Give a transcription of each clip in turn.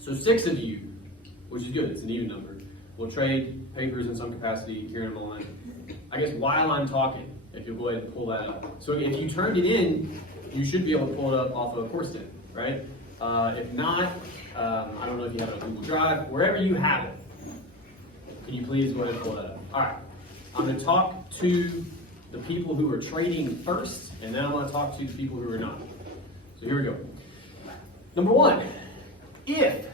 So 6 of you, which is good, it's an even number, will trade papers in some capacity here in a moment. I guess while I'm talking, if you'll go ahead and pull that up. So if you turned it in, you should be able to pull it up off of CourseDen, right? If not, I don't know if you have it on Google Drive, wherever you have it, can you please go ahead and pull that up? All right, I'm going to talk to the people who are trading first, and then I'm going to talk to the people who are not. So here we go. Number 1, if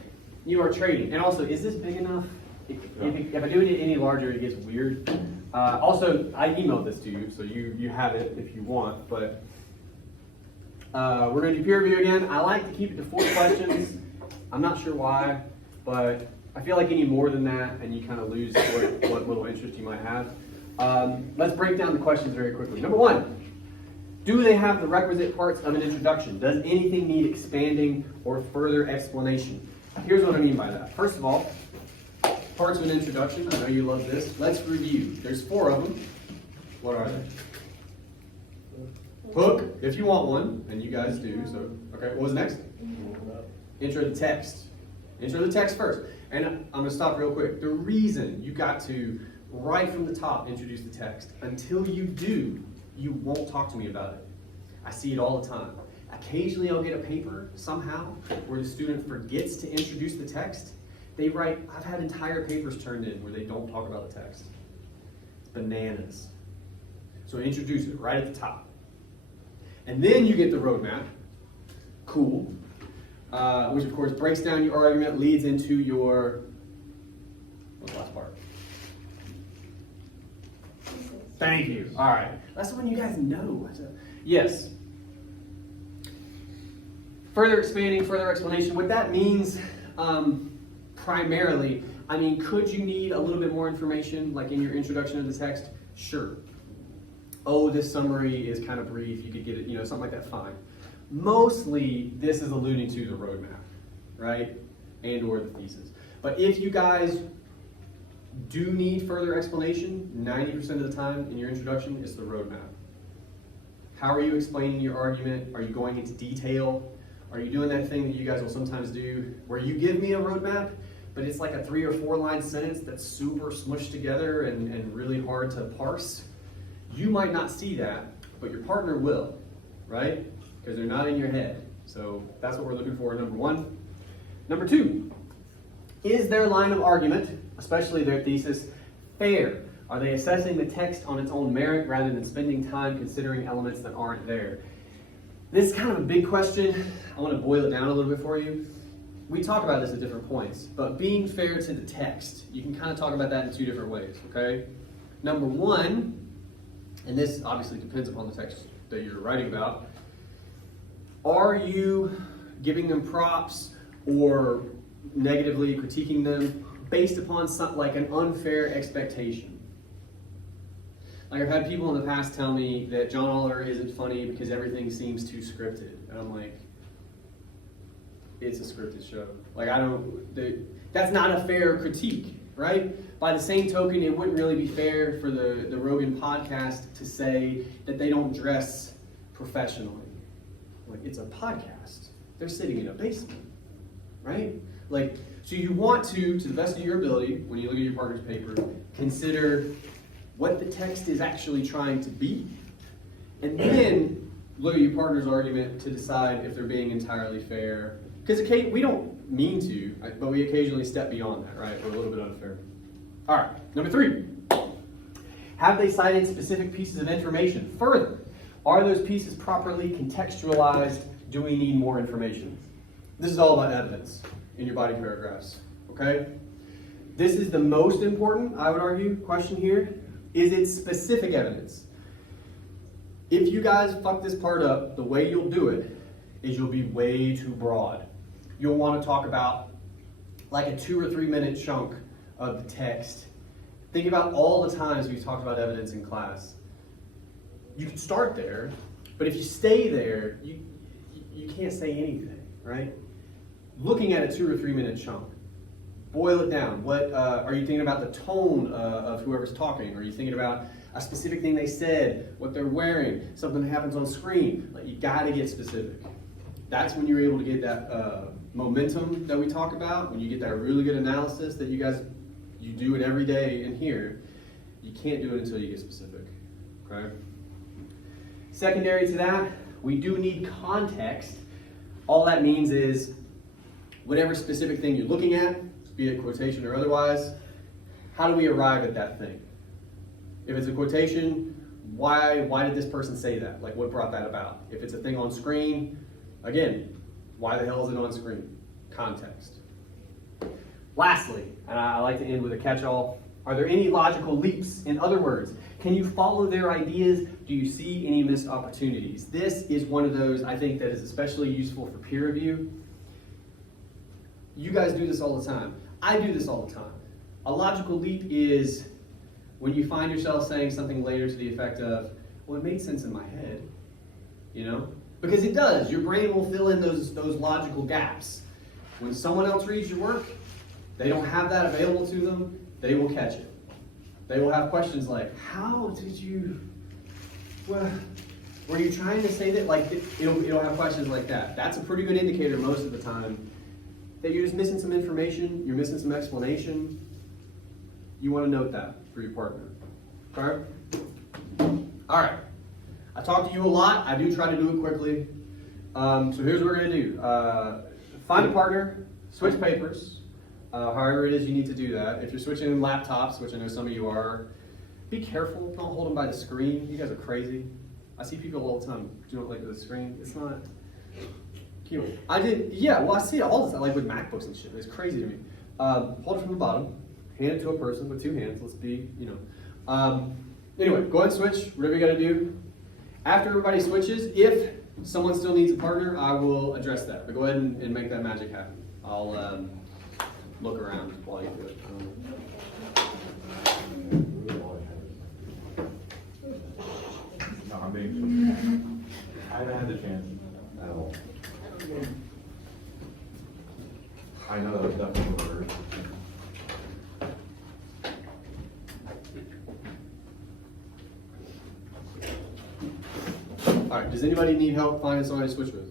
you are trading, and also, is this big enough? If I do it any larger, it gets weird. Also, I emailed this to you, so you have it if you want, but we're going to do peer review again. I like to keep it to 4 questions. I'm not sure why, but I feel like any more than that, and you kind of lose what little interest you might have. Let's break down the questions very quickly. Number 1, do they have the requisite parts of an introduction? Does anything need expanding or further explanation? Here's what I mean by that. First of all, parts of an introduction. I know you love this. Let's review. There's 4 of them. What are they? Hook, if you want one, and you guys do. So, okay, what was next? Intro to text. Intro to text first. And I'm going to stop real quick. The reason you got to, right from the top, introduce the text, until you do, you won't talk to me about it. I see it all the time. Occasionally I'll get a paper somehow where the student forgets to introduce the text. They write, I've had entire papers turned in where they don't talk about the text. It's bananas. So introduce it right at the top. And then you get the roadmap. Cool. Which of course breaks down your argument, leads into your, what's the last part? Thank you. All right. That's the one you guys know. Yes. Further expanding, further explanation. What that means, primarily, I mean, could you need a little bit more information, like in your introduction of the text? Sure. Oh, this summary is kind of brief. You could get it, something like that, fine. Mostly, this is alluding to the roadmap, right? And or the thesis. But if you guys do need further explanation, 90% of the time in your introduction, it's the roadmap. How are you explaining your argument? Are you going into detail? Are you doing that thing that you guys will sometimes do where you give me a roadmap, but it's like a 3 or 4 line sentence that's super smushed together and really hard to parse? You might not see that, but your partner will, right? Because they're not in your head. So that's what we're looking for, number 1. Number 2, is their line of argument, especially their thesis, fair? Are they assessing the text on its own merit rather than spending time considering elements that aren't there? This is kind of a big question. I want to boil it down a little bit for you. We talk about this at different points, but being fair to the text, you can kind of talk about that in 2 different ways, okay? Number 1, and this obviously depends upon the text that you're writing about, are you giving them props or negatively critiquing them based upon like an unfair expectation? Like I've had people in the past tell me that John Oliver isn't funny because everything seems too scripted. And I'm like, it's a scripted show. Like that's not a fair critique, right? By the same token, it wouldn't really be fair for the Rogan podcast to say that they don't dress professionally. Like, it's a podcast. They're sitting in a basement, right? Like, so you want to the best of your ability, when you look at your partner's paper, consider what the text is actually trying to be, and then look at your partner's argument to decide if they're being entirely fair. Because we don't mean to, but we occasionally step beyond that, right? We're a little bit unfair. All right, number 3. Have they cited specific pieces of information? Further, are those pieces properly contextualized? Do we need more information? This is all about evidence in your body paragraphs, okay? This is the most important, I would argue, question here. Is it specific evidence? If you guys fuck this part up, the way you'll do it is you'll be way too broad. You'll want to talk about like a 2 or 3 minute chunk of the text. Think about all the times we've talked about evidence in class. You can start there, but if you stay there, you can't say anything, right? Looking at a 2 or 3 minute chunk, boil it down. What are you thinking about the tone of whoever's talking? Are you thinking about a specific thing they said, what they're wearing, something that happens on screen? Like, you got to get specific. That's when you're able to get that momentum that we talk about, when you get that really good analysis that you do it every day in here, you can't do it until you get specific, okay? Secondary to that, we do need context. All that means is whatever specific thing you're looking at, be it quotation or otherwise, how do we arrive at that thing? If it's a quotation, why did this person say that? Like, what brought that about? If it's a thing on screen, again, why the hell is it on screen? Context. Lastly, and I like to end with a catch-all, are there any logical leaps? In other words, can you follow their ideas? Do you see any missed opportunities? This is one of those, I think, that is especially useful for peer review. You guys do this all the time. I do this all the time. A logical leap is when you find yourself saying something later to the effect of, well, it made sense in my head, you know? Because it does. Your brain will fill in those logical gaps. When someone else reads your work, they don't have that available to them, they will catch it. They will have questions like, how did you, well, were you trying to say that? Like, it'll have questions like that. That's a pretty good indicator most of the time that you're just missing some information, you're missing some explanation. You want to note that for your partner. Okay? All right. I talked to you a lot. I do try to do it quickly. So here's what we're going to do. Find a partner, switch papers, however it is you need to do that. If you're switching laptops, which I know some of you are, be careful. Don't hold them by the screen. You guys are crazy. I see people all the time doing it like the screen. It's not cute. I see it all the time, like with MacBooks and shit. It's crazy to me. Hold it from the bottom. Hand it to a person with two hands. Let's be, Anyway, go ahead and switch, whatever you got to do. After everybody switches, if someone still needs a partner, I will address that. But go ahead and make that magic happen. I'll look around while you do it. No, I'm being. I haven't had the chance at all. I know that was definitely reversed. All right, does anybody need help finding somebody to switch with?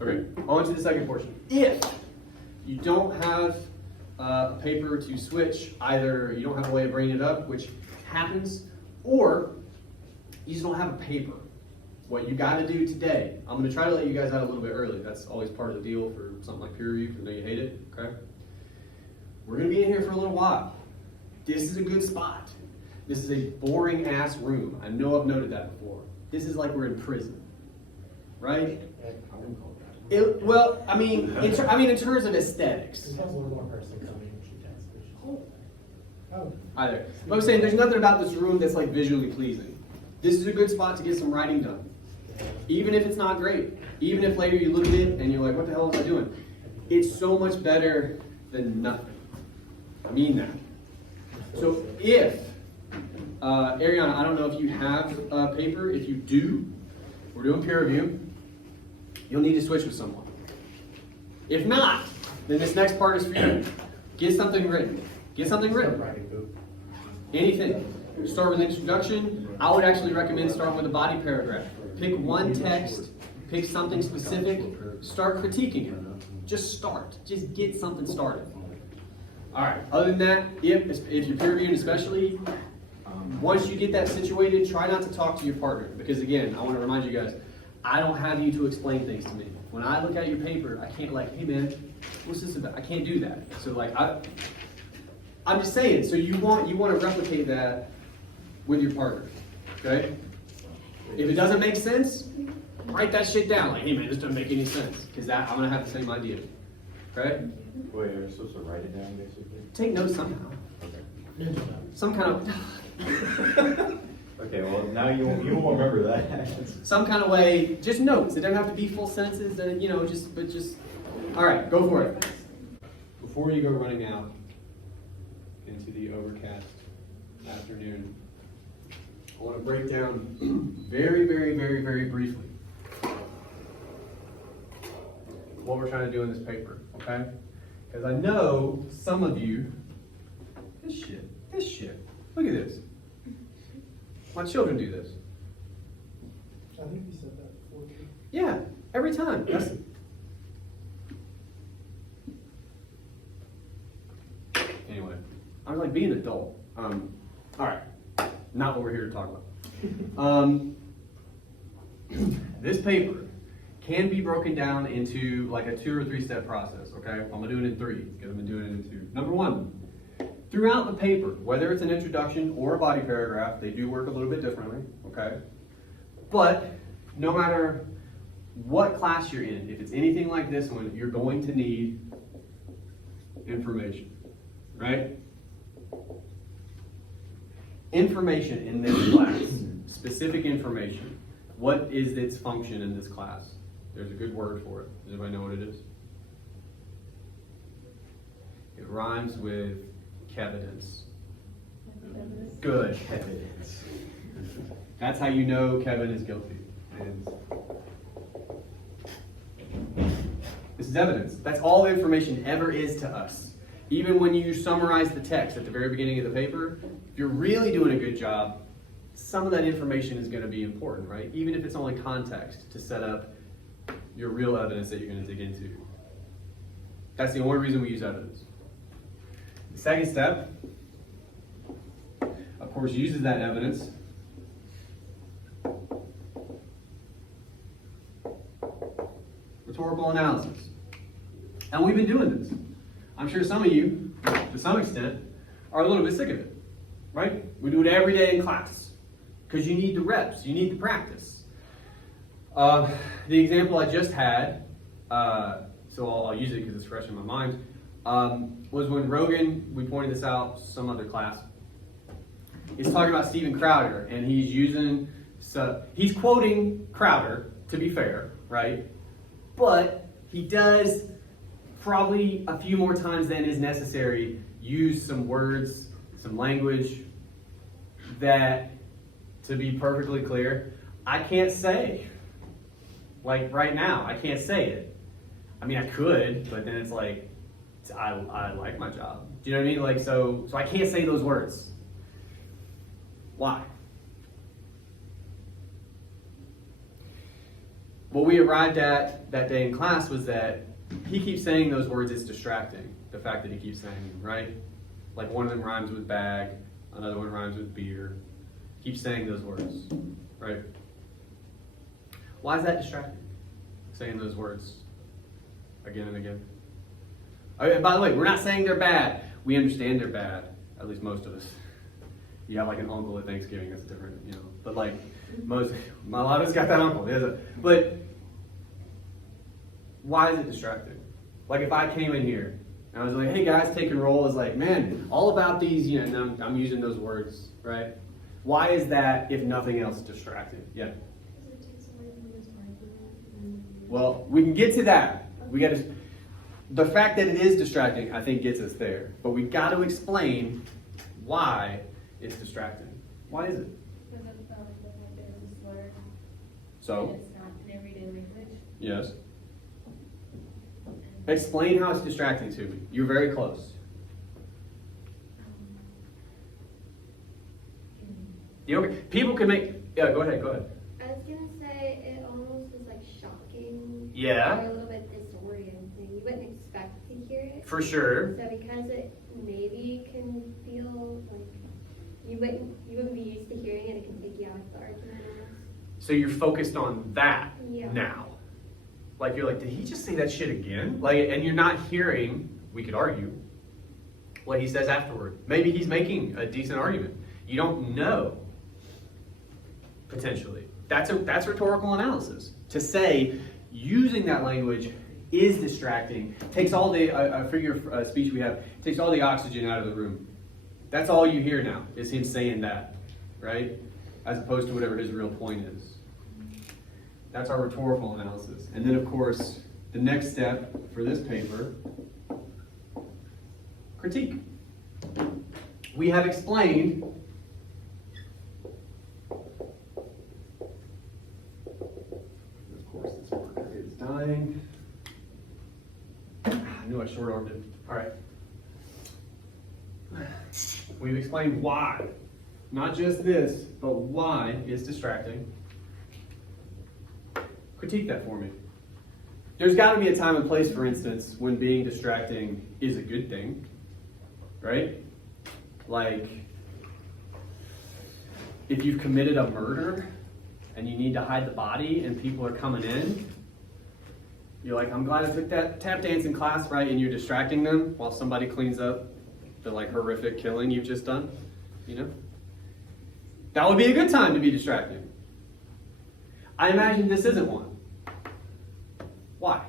Okay, on to the second portion. If you don't have a paper to switch, either you don't have a way of bringing it up, which happens, or you just don't have a paper. What you got to do today, I'm going to try to let you guys out a little bit early. That's always part of the deal for something like peer review, because I know you hate it, okay? We're going to be in here for a little while. This is a good spot. This is a boring ass room. I know I've noted that before. This is like we're in prison, right? Well, I mean, in terms of aesthetics. It has one more person coming. Oh. Either. But I'm saying there's nothing about this room that's like visually pleasing. This is a good spot to get some writing done. Even if it's not great. Even if later you look at it and you're like, what the hell was I doing? It's so much better than nothing. I mean that. So if, Ariana, I don't know if you have paper. If you do, we're doing peer review. You'll need to switch with someone. If not, then this next part is for you. Get something written. Get something written. Anything. Start with an introduction. I would actually recommend starting with a body paragraph. Pick one text, pick something specific, start critiquing it. Just start. Just get something started. All right. Other than that, if you're peer reviewing especially, once you get that situated, try not to talk to your partner. Because again, I want to remind you guys, I don't have you to explain things to me. When I look at your paper, I can't like, hey man, what's this about? I can't do that. So like, I'm just saying, so you want to replicate that with your partner, okay? If it doesn't make sense, write that shit down. Like, hey man, this doesn't make any sense. Because I'm going to have the same idea, okay? Wait, are you supposed to write it down basically? Take notes somehow. Some kind of... Okay, well now you won't remember that. Some kind of way, just notes. It doesn't have to be full sentences, just, all right, go for it. Before you go running out into the overcast afternoon, I want to break down very, very, very, very briefly what we're trying to do in this paper, okay? Because I know some of you, this shit, look at this. My children do this. I think you said that before. Yeah, every time. I was like, be an adult. All right, not what we're here to talk about. This paper can be broken down into like a 2 or 3 step process, okay? I'm gonna do it in 3, because I've been doing it in 2. Number 1, throughout the paper, whether it's an introduction or a body paragraph, they do work a little bit differently, okay? But no matter what class you're in, if it's anything like this one, you're going to need information, right? Information in this class, specific information. What is its function in this class? There's a good word for it. Does anybody know what it is? It rhymes with kevidence. Good. Kevidence. That's how you know Kevin is guilty. And this is evidence. That's all information ever is to us. Even when you summarize the text at the very beginning of the paper, if you're really doing a good job, some of that information is going to be important, right? Even if it's only context to set up your real evidence that you're going to dig into. That's the only reason we use evidence. The second step, of course, uses that evidence rhetorical analysis. And we've been doing this. I'm sure some of you, to some extent, are a little bit sick of it, right? We do it every day in class because you need the reps, you need the practice. The example I just had, so I'll use it because it's fresh in my mind, was when Rogan, we pointed this out, some other class, is talking about Steven Crowder, and he's quoting Crowder, to be fair, right? But he does probably a few more times than is necessary use some words, some language that, to be perfectly clear, I can't say. Like right now, I can't say it. I mean, I could, but then it's like, I like my job. Do you know what I mean? Like, so I can't say those words. Why? What we arrived at that day in class was that he keeps saying those words, it's distracting. The fact that he keeps saying them, right? Like one of them rhymes with bag, another one rhymes with beer. Keep saying those words, right? Why is that distracting? Saying those words again and again. Oh, by the way, we're not saying they're bad. We understand they're bad, at least most of us. You have like an uncle at Thanksgiving, that's different, you know. But like a lot of us got that uncle. But why is it distracting? Like if I came in here and I was like, hey guys, take and roll, is like, man, all about these, you know, and I'm using those words, right? Why is that, if nothing else, distracting? Yeah. Well, we can get to that. The fact that it is distracting, I think, gets us there. But we got to explain why it's distracting. Why is it? Because of the fact that there's a slur. So? And it's not in everyday language. Yes. Explain how it's distracting to me. You're very close. People can make. Yeah, go ahead. I was gonna say it almost was like shocking. Yeah. Or a little bit disorienting. You wouldn't expect to hear it. For sure. So because it maybe can feel like you wouldn't be used to hearing it, it can take you out of the argument almost. So you're focused on that Yeah. now. Like you're like, did he just say that shit again? Like, and you're not hearing. We could argue what he says afterward. Maybe he's making a decent argument. You don't know. Potentially. That's rhetorical analysis. To say using that language is distracting, takes all the, a figure of speech we have, takes all the oxygen out of the room. That's all you hear now, is him saying that, right? As opposed to whatever his real point is. That's our rhetorical analysis. And then of course, the next step for this paper, critique. We have explained this marker is dying. I knew I short-armed it. All right. We've explained why. Not just this, but why it's distracting. Critique that for me. There's got to be a time and place, for instance, when being distracting is a good thing, right? Like, if you've committed a murder and you need to hide the body and people are coming in, you're like, I'm glad I took that tap dancing class, right? And you're distracting them while somebody cleans up the like horrific killing you've just done, you know? That would be a good time to be distracted. I imagine this isn't one. Why?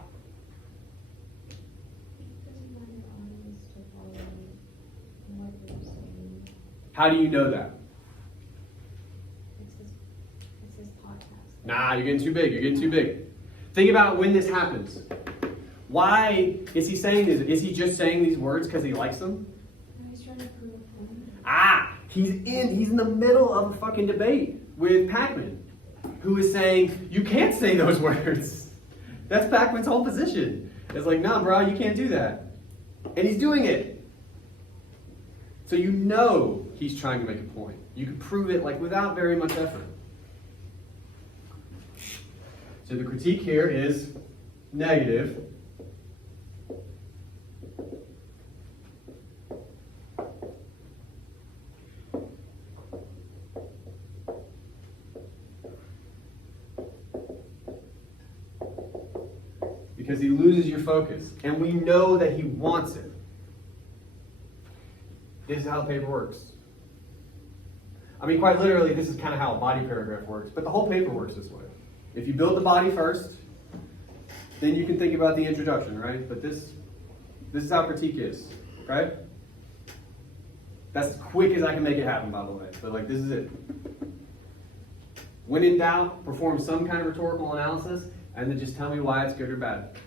Because you want your audience to follow what you're saying. How do you know that? It's his podcast. Nah, you're getting too big. You're getting too big. Think about when this happens. Why is he saying this? Is he just saying these words because he likes them? No, he's trying to prove a point. He's in the middle of a fucking debate with Pac-Man, who is saying, you can't say those words. That's Pac-Man's whole position. It's like, nah, bro, you can't do that. And he's doing it. So you know he's trying to make a point. You can prove it like without very much effort. So the critique here is negative. Because he loses your focus. And we know that he wants it. This is how the paper works. I mean, quite literally, this is kind of how a body paragraph works. But the whole paper works this way. If you build the body first, then you can think about the introduction, right? But this is how critique is, right? That's as quick as I can make it happen, by the way. But like, this is it. When in doubt, perform some kind of rhetorical analysis, and then just tell me why it's good or bad.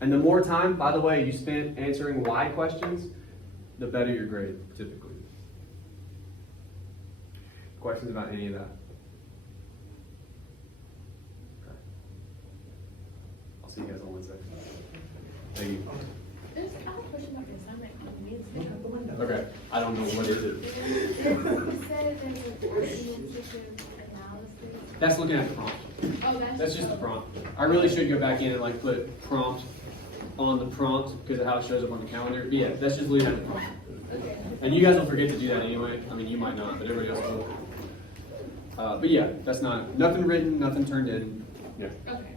And the more time, by the way, you spend answering why questions, the better your grade, typically. Questions about any of that? Okay. I'll see you guys on Wednesday. Thank you. I have a question about the assignment on Wednesday. Okay. I don't know what is it. You said there's an argumentative analysis. That's looking at the prompt. Oh, That's just the prompt. I really should go back in and like put prompt on the prompt because of how it shows up on the calendar. But yeah, that's just looking at the prompt. Okay. And you guys will forget to do that anyway. I mean, you might not, but everybody else will. But yeah, that's nothing written, nothing turned in. Yeah. Okay.